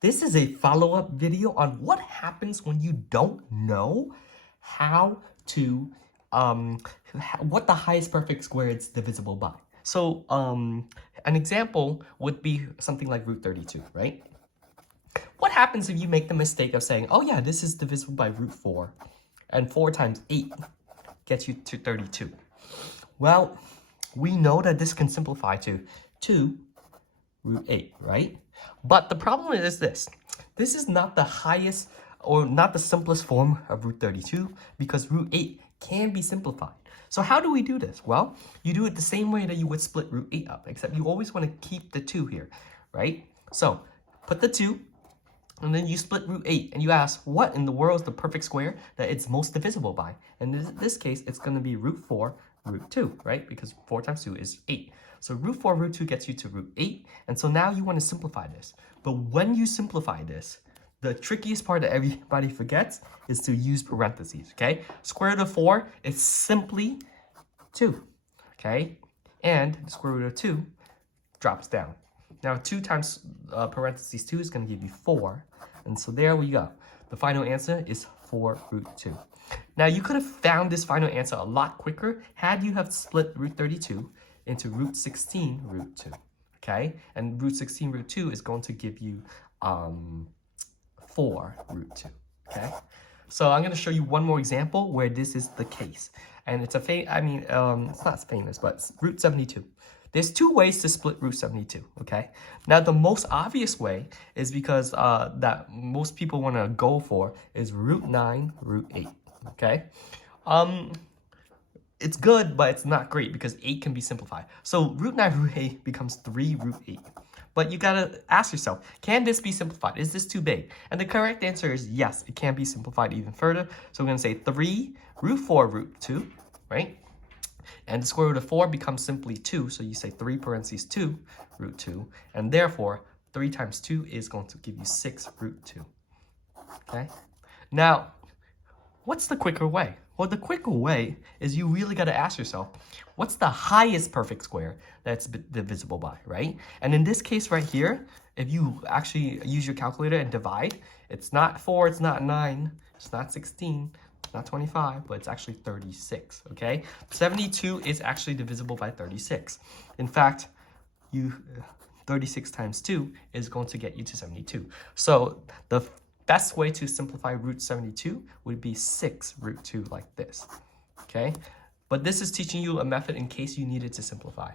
This is a follow-up video on what happens when you don't know how to, what the highest perfect square is divisible by. So, an example would be something like root 32, right? What happens if you make the mistake of saying, oh yeah, this is divisible by root 4, and 4 times 8 gets you to 32? Well, we know that this can simplify to 2 root 8, right? But the problem is this. This is not the highest or not the simplest form of root 32 because root 8 can be simplified. So how do we do this? Well, you do it the same way that you would split root 8 up, except you always want to keep the 2 here, right? So put the 2, and then you split root 8, and you ask, what in the world is the perfect square that it's most divisible by? And in this case, it's going to be root 4 root 2, right? Because 4 times 2 is 8. So root 4 root 2 gets you to root 8. And so now you want to simplify this. But when you simplify this, the trickiest part that everybody forgets is to use parentheses, okay? Square root of 4 is simply 2, okay? And the square root of 2 drops down. Now 2 times parentheses 2 is going to give you 4. And so there we go. The final answer is 4 root 2. Now you could have found this final answer a lot quicker had you have split root 32 into root 16 root 2. Okay? And root 16 root 2 is going to give you 4 root 2. Okay? So I'm going to show you one more example where this is the case. And it's it's not famous, but it's root 72. There's 2 ways to split root 72, okay? Now, the most obvious way is because that most people want to go for is root 9 root 8, okay? It's good, but it's not great because 8 can be simplified. So root 9 root 8 becomes 3 root 8. But you gotta ask yourself, can this be simplified? Is this too big? And the correct answer is yes, it can be simplified even further. So we're gonna say 3 root 4 root 2, right? And the square root of 4 becomes simply 2. So you say 3 parentheses 2 root 2. And therefore, 3 times 2 is going to give you 6 root 2. Okay? Now, what's the quicker way? Well, the quicker way is you really got to ask yourself, what's the highest perfect square that's divisible by, right? And in this case right here, if you actually use your calculator and divide, it's not 4, it's not 9, it's not 16, it's not 25, but it's actually 36, okay? 72 is actually divisible by 36. In fact, 36 times 2 is going to get you to 72. So the best way to simplify root 72 would be 6 root 2 like this, okay? But this is teaching you a method in case you needed to simplify.